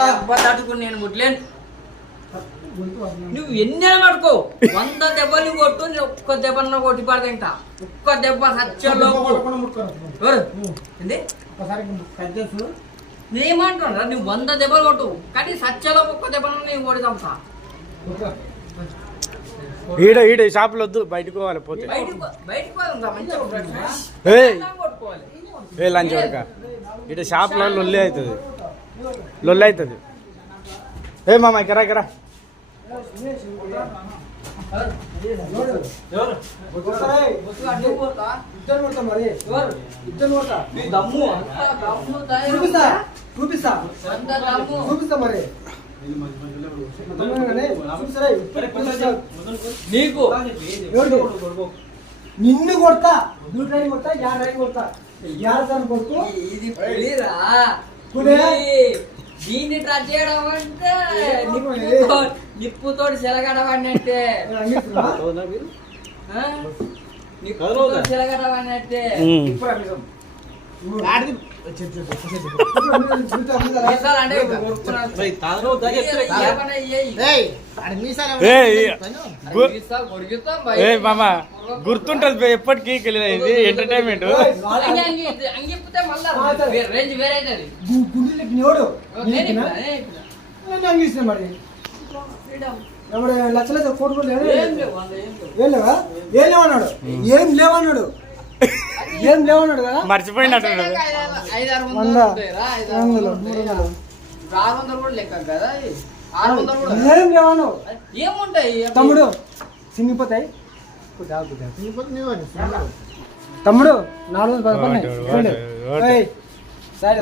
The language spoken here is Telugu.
దాటుకుని నేను ముట్లేను. నువ్వు ఎన్ని పడుకో 100 దెబ్బలు కొట్టు, నేను ఒక్క దెబ్బన్న కొట్టి పడతా. ఒక్క దెబ్బ సత్యంలో నేనేమంటున్నా, నువ్వు 100 దెబ్బలు కొట్టు కానీ సత్యంలో ఒక్క దెబ్బను నేను కొట్టి చంపుతా. ఈడ షాపులు వద్దు, బయటకు పోవాలి. పోతే లంచ్ వరక ఈడ షాప్లో లొల్లి అవుతుంది. ఏ మామ ఇకరా ఇకరా. నిన్ను కొడతా, దూటాన్ని కొడతా, యారాయి కొడతా. కొడుకు దీన్ని ట్రై చేయడం అంటే నిప్పుతోటి సెలగడవన్నట్టే. నిప్పుతోటి సెలగడవన్నట్టే. మామ గుర్తుంటది ఎప్పటికీ ఎంటర్టైన్మెంట్. లక్షల కోట్లు ఏం లేవా? ఏం లేవన్నాడు, ఏం లేవన్నాడు, ఏం లేవన్నాడు కదా. మర్చిపోయినట్టు 600 కూడా లెక్క కదా. ఏం లేవను ఏముంటాయి తమ్ముడు, సింగిపోతాయి తమ్ముడు. 411 సరే